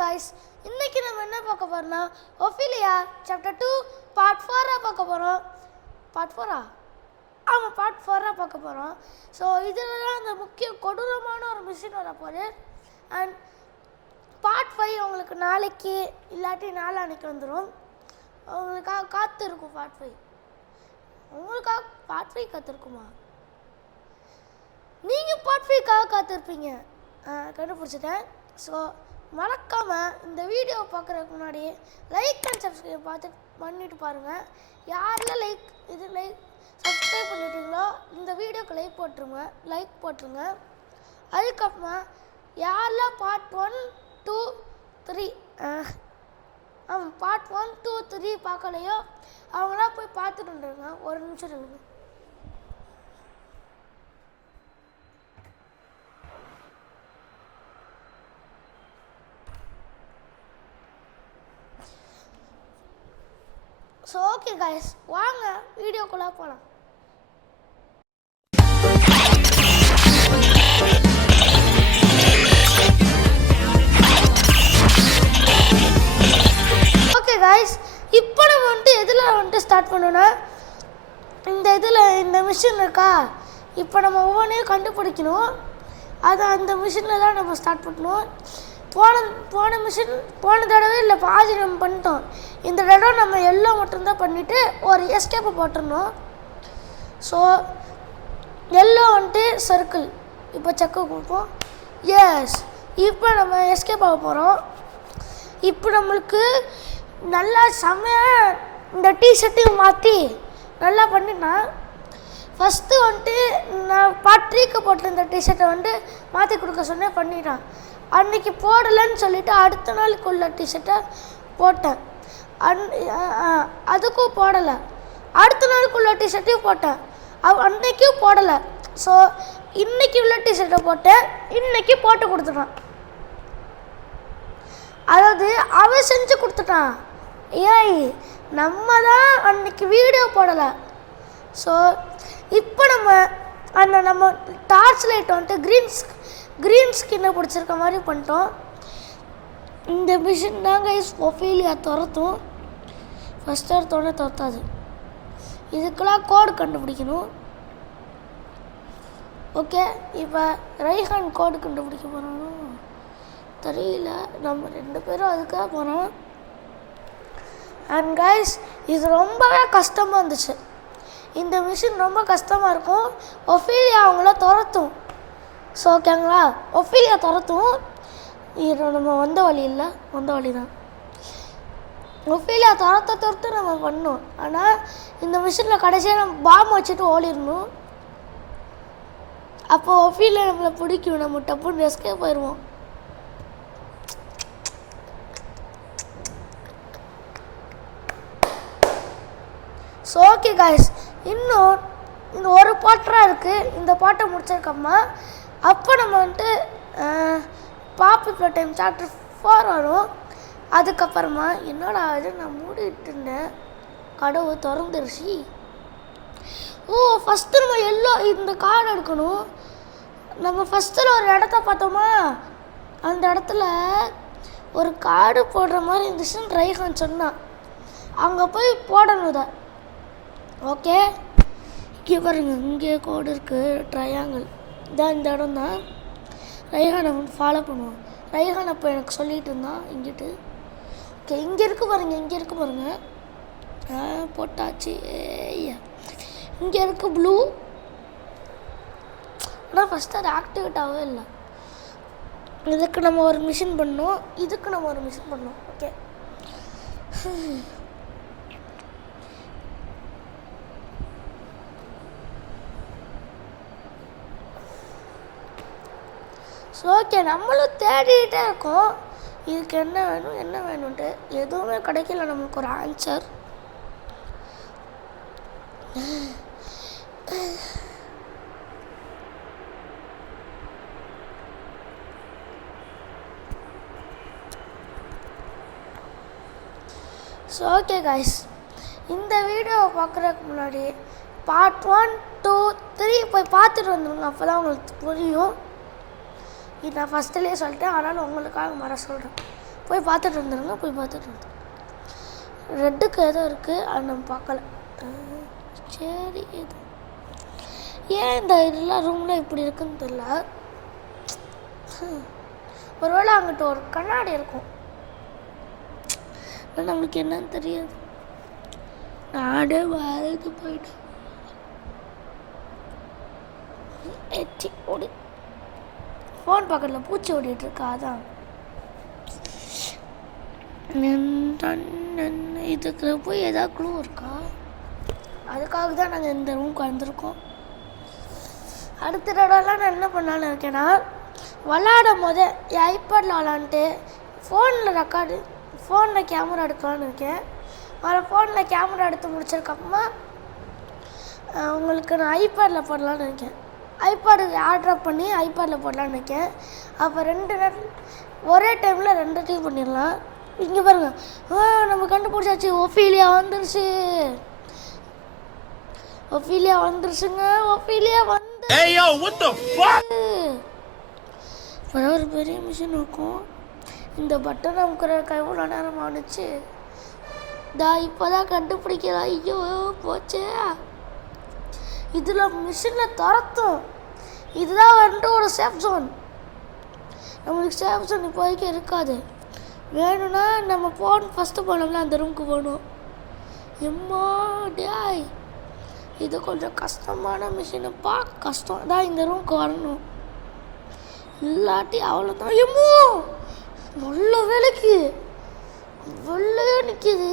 guys, இன்னைக்கு நம்ம என்ன பார்க்க போறோம்னா ஒஃபிலியா chapter 2 part 4 பார்க்க போறோம். part 4 ஆமா part 4 பார்க்க போறோம். சோ இதெல்லாம் அந்த முக்கிய கொடூரமான ஒரு மிஷன் வர போகுது. and part 5 உங்களுக்கு நாளைக்கு இல்லாட்டி நாளான்னைக்கு வந்துரும். உங்களுக்கு காத்து இருக்கும் part 5. உங்களுக்கு part 5 காத்து இருக்குமா? நீங்க part 5 காத்திருப்பீங்க. கண்டுபிடிச்சிட்டேன். ஸோ மறக்காமல் இந்த வீடியோ பார்க்குறதுக்கு முன்னாடி லைக் அண்ட் சப்ஸ்கிரைப் பண்ணிட்டு பாருங்கள். யாரெல்லாம் சப்ஸ்கிரைப் பண்ணிட்டீங்களோ இந்த வீடியோக்கு லைக் போட்டுருங்க. அதுக்கப்புறமா யாரெல்லாம் பார்ட் 1 2 3 பார்ட் 1 2 3 பார்க்கலையோ அவங்களாம் போய் பார்த்துட்டு வந்துடுங்க. ஒரு நிமிஷம் இருங்க. ஸோ ஓகே கைஸ், வாங்க வீடியோக்குள்ளே போகலாம். ஓகே கைஸ், இப்போ நம்ம எதில் ஸ்டார்ட் பண்ணோன்னா இந்த மிஷின் இருக்கா, இப்போ நம்ம ஒவ்வொன்றையும் கண்டுபிடிக்கணும். அதை அந்த மிஷினில் தான் நம்ம ஸ்டார்ட் பண்ணணும். போன தடவை இல்லை பாதி நம்ம பண்ணிட்டோம். இந்த தடவை நம்ம எல்லாம் மட்டும்தான் பண்ணிவிட்டு ஒரு எஸ்கேப்பை போட்டுடணும். ஸோ எல்லாம் சர்க்கிள். இப்போ செக்கு கொடுப்போம். எஸ், இப்போ நம்ம எஸ்கேப் ஆக போகிறோம். இப்போ நம்மளுக்கு நல்லா செம்மையாக இந்த டிஷர்ட்டையும் மாற்றி நல்லா பண்ணினா ஃபஸ்ட்டு நான் பார்ட் 3 போட்டிருந்த டிஷர்ட்டை மாற்றி கொடுக்க சொன்னேன், பண்ணிட்டான். அன்றைக்கி போடலைன்னு சொல்லிவிட்டு அடுத்த நாளுக்குள்ள டிஷர்ட்டை போட்டேன். அதுக்கும் போடலை. அடுத்த நாளுக்குள்ள டிஷர்ட்டையும் போட்டேன். அன்றைக்கும் போடலை. ஸோ இன்றைக்கி உள்ள டிஷர்ட்டை போட்டேன். இன்றைக்கி போட்டு கொடுத்துட்டான். அதாவது அவன் செஞ்சு கொடுத்துட்டான். ஏய், நம்ம தான் அன்றைக்கி வீடியோ போடலை. ஸோ இப்போ நம்ம டார்ச் லைட் க்ரீன் ஸ்கின்னை பிடிச்சிருக்க மாதிரி பண்ணிட்டோம். இந்த மிஷின் தாங்க ஒஃபிலியா துரத்தும். ஃபஸ்ட் எடுத்தோடனே துரத்தாது. இதுக்கெல்லாம் கோடு கண்டுபிடிக்கணும். ஓகே, இப்போ ரைஹான் கோடு கண்டுபிடிக்க போகிறோம். தெரியல, நம்ம 2 பேரும் அதுக்காக போகிறோம். அண்ட் கைஸ், இது ரொம்பவே கஷ்டமாக இருந்துச்சு. இந்த மிஷின் ரொம்ப கஷ்டமாக இருக்கும். ஒஃபிலியா அவங்கள துரத்தும். ஸோ ஓகேங்களா, ஒஃபிலியா துரத்தும். இது நம்ம வந்த வழி தான். ஒஃபிலியா துரத்து நம்ம பண்ணோம். ஆனால் இந்த மிஷினில் கடைசியாக நம்ம பாம்பு வச்சுட்டு ஓடிடணும். அப்போ ஒஃபிலியா நம்மளை பிடிக்கும். நம்ம டப்புன்னு எஸ்கேப் போயிடுவோம். ஸோ ஓகே காய்ஸ், இன்னும் இந்த ஒரு பாட்டாக இருக்குது. இந்த பாட்டை முடிச்சிருக்கோம்மா அப்போ நம்ம பாப்பி டைம் சாப்டர் 4 வரும். அதுக்கப்புறமா என்னடா அது, நான் மூடிட்டு இருந்தேன், கதவு திறந்துருச்சு. ஃபஸ்ட்டு நம்ம இந்த கார்டு எடுக்கணும். நம்ம ஃபஸ்ட்டில் ஒரு இடத்த பார்த்தோமா, அந்த இடத்துல ஒரு கார்டு போடுற மாதிரி இருந்துச்சுன்னு ரைஹான் சொன்னான். அங்கே போய் போடணும் தான். ஓகே, இங்கே பாருங்க, இங்கே கோடு இருக்குது, ட்ரையாங்கிள் இதான் இந்த இடம் தான். ரைஹானை ஃபாலோ பண்ணுவோம். ரைஹான் அப்போ எனக்கு சொல்லிகிட்டு இருந்தான் இங்கிட்டு. ஓகே, இங்கே இருக்கு பாருங்க. போட்டாச்சு. இங்கே இருக்குது ப்ளூ. ஆனால் ஃபஸ்ட்டு அது ஆக்டிவேட் ஆகவே இல்லை. இதுக்கு நம்ம ஒரு மிஷின் பண்ணோம். ஓகே, ஸோ ஓகே, நம்மளும் தேடிகிட்டே இருக்கோம். இதுக்கு என்ன வேணும்ன்ட்டு எதுவுமே கிடைக்கல நம்மளுக்கு ஒரு ஆன்சர். ஸோ ஓகே காய்ஸ், இந்த வீடியோவை பார்க்குறதுக்கு முன்னாடி பார்ட் 1 2 3 போய் பார்த்துட்டு வந்துடுங்க. அப்போ தான் உங்களுக்கு புரியும். இது நான் ஃபஸ்ட்டுலேயே சொல்லிட்டேன், ஆனாலும் உங்களுக்காக சொல்கிறேன். போய் பார்த்துட்டு வந்துடுங்க. போய் பார்த்துட்டு வந்து ரெட்டுக்கு ஏதோ இருக்குது, அது நம்ம பார்க்கல. சரி, ஏதோ ஏன் இந்த இதெல்லாம் ரூமில் இப்படி இருக்குன்னு தெரியல. ஒருவேளை அங்கிட்ட ஒரு கண்ணாடி இருக்கும், நம்மளுக்கு என்னன்னு தெரியாது. நானே வேலைக்கு போயிட்டேன். ஓடி ஃபோன் பக்கத்தில் பூச்சி ஓடிட்டு இருக்கா, அதான். இதுக்கு போய் ஏதாவது க்ளூ இருக்கா? அதுக்காக தான் நாங்கள் இந்த ரூமுக்கு வந்திருக்கோம். அடுத்த தடவைலாம் நான் என்ன பண்ணலான்னு இருக்கேன்னா, விளாடும் போதே என் ஐபேடில் விளாண்டுட்டு ஃபோனில் கேமரா எடுக்கலான்னு இருக்கேன். ஃபோனில் கேமரா எடுத்து முடிச்சதுக்கப்புறமா உங்களுக்கு நான் ஐபேடில் போடலான்னு இருக்கேன். ஐபேடு ஆர்டர் பண்ணி ஐபேடில் போடலான்னு இருக்கேன். அப்போ ஒரே டைமில் ரெண்டுத்தையும் பண்ணிடலாம். இங்கே பாருங்கள், நம்ம கண்டுபிடிச்சாச்சு. ஒஃபீலியா வந்துருச்சுங்க. ஒஃபீலியா வந்து ஒரு பெரிய மிஷின் இருக்கும். இந்த பட்டன் அமுக்குறதுக்கு எவ்வளோ நேரம் ஆணுச்சு. இப்போதான் கண்டுபிடிக்கலாம். ஐயோ போச்சே. இதில் மிஷினில் துரத்தும். இதுதான் வந்துட்டு ஒரு சேஃப் ஜோன். நம்மளுக்கு சேஃப் ஜோன் இப்போதைக்கு இருக்காது. வேணும்னா நம்ம ஃபஸ்ட்டு போனோம்னா அந்த ரூமுக்கு போகணும். எம்மா டேய், இது கொஞ்சம் கஷ்டமான மிஷினுப்பா. கஷ்டம் தான் இந்த ரூமுக்கு வரணும். இல்லாட்டி அவ்வளோதான். எம்மோ நல்ல வேலைக்கு வெள்ளையே நிற்கிது.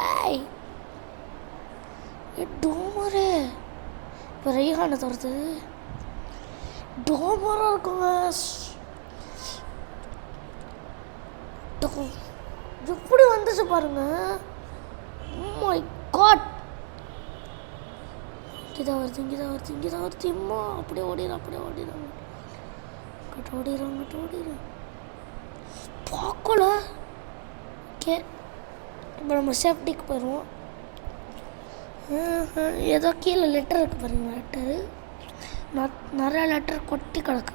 ஏய் டோமரே, இப்போ ரெய்ஹானை துரத்து. டோமராக இருக்குங்க. எப்படி வந்துச்சு பாருங்க. My god. இங்கேதான் வருது. அம்மா அப்படியே ஓடிடுறாங்க. பார்க்கல. ஓகே, இப்போ நம்ம சேஃப்டிக்கு போயிடுவோம். ஏதோ கீழே லெட்டர் இருக்குது பாருங்க. லெட்டரு நிறையா லெட்டர் கொட்டி கிடக்கு.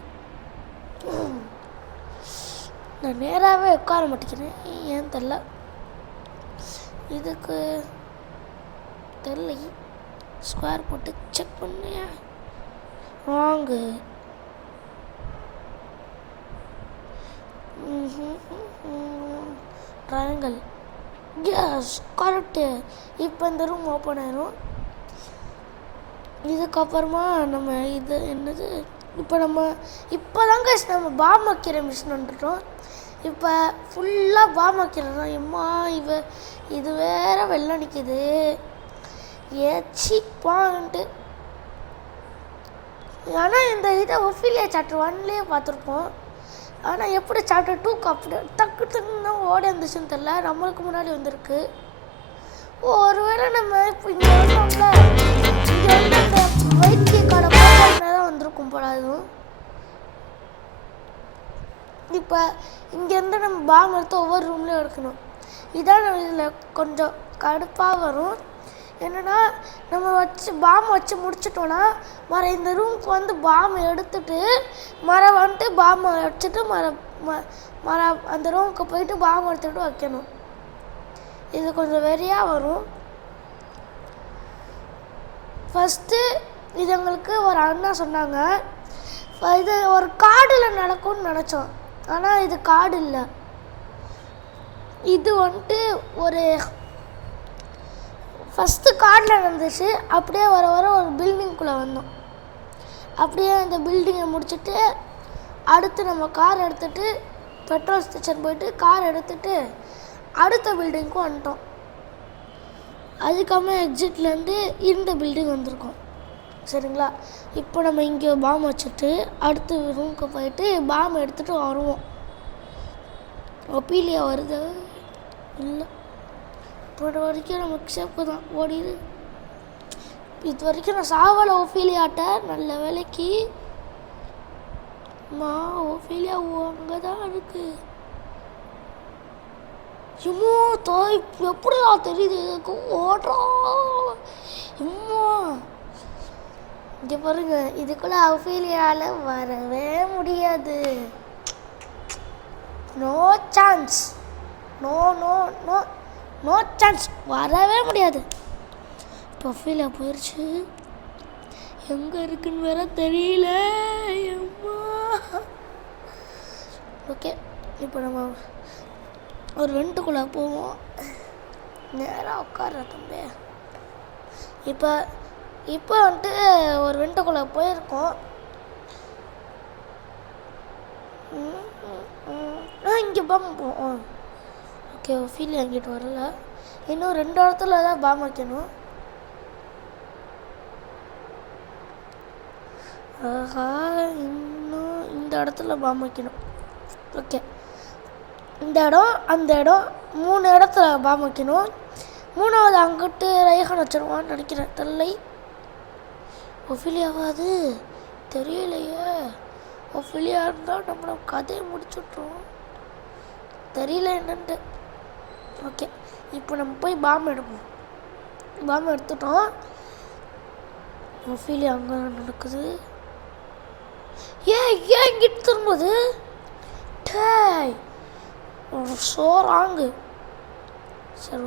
நான் நேராகவே உட்கார மாட்டேங்கிறேன், ஏன் தெரில. இதுக்கு தெரில. ஸ்கொயர் போட்டு செக் பண்ணியா வாங்கு. ட்ரையாங்கிள். Yes, correct. இப்போ இந்த ரூம் ஓப்பன் ஆயிரும். இதுக்கப்புறமா நம்ம இது என்னது, இப்போ தாங்க நம்ம பாம் வைக்கிற மிஷின் வந்துட்டோம். இப்போ ஃபுல்லாக பாம் வைக்கிறோம். எம்மா இது வேற வெள்ளை நிற்கிது. ஏச்சிப்பான்ட்டு. ஆனால் இந்த இதை ஒஃபீலியா சாப்டர் 1லேயே பார்த்துருப்போம். ஆனால் எப்படி சாப்டர் 2க்கு அப்படி டக்குன்னு தான் ஓடி வந்துச்சுன்னு தெரில. நம்மளுக்கு முன்னாடி வந்திருக்கு. ஒருவேளை நம்ம இப்போ இங்கே வந்தோம்ல, இங்கே வந்து அந்த வைத்திய கடை தான் வந்திருக்கும் போல. அதுவும் இப்போ இங்கேருந்து நம்ம பாம் எடுத்து ஒவ்வொரு ரூம்லேயும் எடுக்கணும். இதான் நம்ம இதில் கொஞ்சம் கடுப்பாக வரும். என்னென்னா, நம்ம பாம் வச்சு முடிச்சிட்டோன்னா இந்த ரூமுக்கு வந்து பாம் எடுத்துட்டு வந்துட்டு பாமை வச்சுட்டு அந்த ரூமுக்கு போயிட்டு பாம் எடுத்துகிட்டு வைக்கணும். இது கொஞ்சம் வெறியாக வரும். ஃபஸ்ட்டு இது எங்களுக்கு ஒரு அண்ணா சொன்னாங்க. இது ஒரு காடில் நடக்கும்னு நினச்சோம். ஆனால் இது காடு இல்லை. இது வந்துட்டு ஒரு ஃபஸ்ட்டு காடில் நடந்துச்சு. அப்படியே வர ஒரு பில்டிங்குள்ளே வந்தோம். அப்படியே அந்த பில்டிங்கை முடிச்சுட்டு அடுத்து நம்ம கார் எடுத்துகிட்டு பெட்ரோல் ஸ்டேஷன் போயிட்டு கார் எடுத்துகிட்டு அடுத்த பில்டிங்க்கும் வந்துட்டோம். அதுக்கப்புறமா எக்ஸிட்லேருந்து இந்த பில்டிங் வந்திருக்கோம். சரிங்களா? இப்போ நம்ம இங்கே பாம் வச்சுட்டு அடுத்த ரூமுக்கு போயிட்டு பாம் எடுத்துகிட்டு வருவோம். ஒப்பீலியா வருது இல்லை. இப்போ வரைக்கும் நமக்கு சேஃப்க்கு தான் ஓடிடு. இது வரைக்கும் நான் சாவலை ஒஃபீலியாட்ட. நல்ல வேலைக்கு ஒஃபீலியா அங்கே தான் இருக்கு. சும்மா தாய் எப்படியா தெரியுது எனக்கு ஓடுறா. சும்மா இங்கே பாருங்க, இதுக்குள்ள ஒஃபீலியாவில் வரவே முடியாது. No chance. No no no no chance. வரவே முடியாது. இப்போ ஃபீல் போயிடுச்சு. எங்கே இருக்குன்னு வேற தெரியல. அம்மா. ஓகே, இப்போ நம்ம ஒரு வெண்ட்டுக்குள்ளே போவோம். நேராக உட்கார தம்பி. இப்போ வந்துட்டு ஒரு வெண்ட்டுக்குள்ளே போயிருக்கோம். இங்கே பாம்பு போவோம். ஓகே, ஃபீல் என்கிட்ட வரல. இன்னும் 2 இடத்துல தான் பாம்பு வைக்கணும். ஆஹா, இன்னும் இந்த இடத்துல பாம்பு வைக்கணும். ஓகே, இந்த இடம் அந்த இடம் 3 இடத்துல பாம்பு வைக்கணும். 3வது அங்கிட்டு ரைஹான் வச்சிருவான்னு நினைக்கிறேன். தெரியலை. ஒஃபிலியாவாது தெரியலையே. ஒஃபிலியா இருந்தால் நம்மளை கதையை முடிச்சுட்ருவோம். தெரியல என்னன்ட்டு. ஓகே, இப்போ நம்ம போய் பாம்பு எடுப்போம். பாம்பு எடுத்துட்டோம். ஒஃபிலியா அங்கே நடக்குது. ஏன் இங்கிட்டு திரும்புது? டேய், சோறாங்கு. சரி,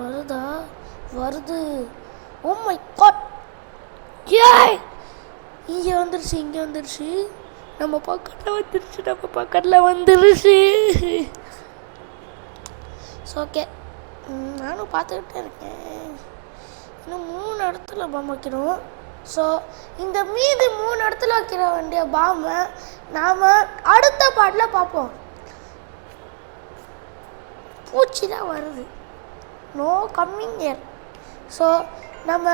வருது. Oh my god. ஏய், இங்கே வந்துருச்சு. நம்ம பக்கத்தில் வந்துருச்சு. ஓகே, நானும் பார்த்துக்கிட்டே இருக்கேன். இன்னும் 3 இடத்துல பாம்பு வைக்கணும். ஸோ இந்த மீதி 3 இடத்துல வைக்கிற வேண்டிய பாம்பை நாம் அடுத்த பாட்டில் பார்ப்போம். பூச்சி தான் வருது. No coming year. ஸோ நம்ம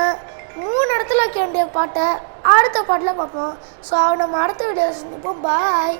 3 இடத்துல வைக்க வேண்டிய பாட்டை அடுத்த பாட்டில் பார்ப்போம். ஸோ நம்ம அடுத்த வீடியோ சந்திப்போம். பாய்.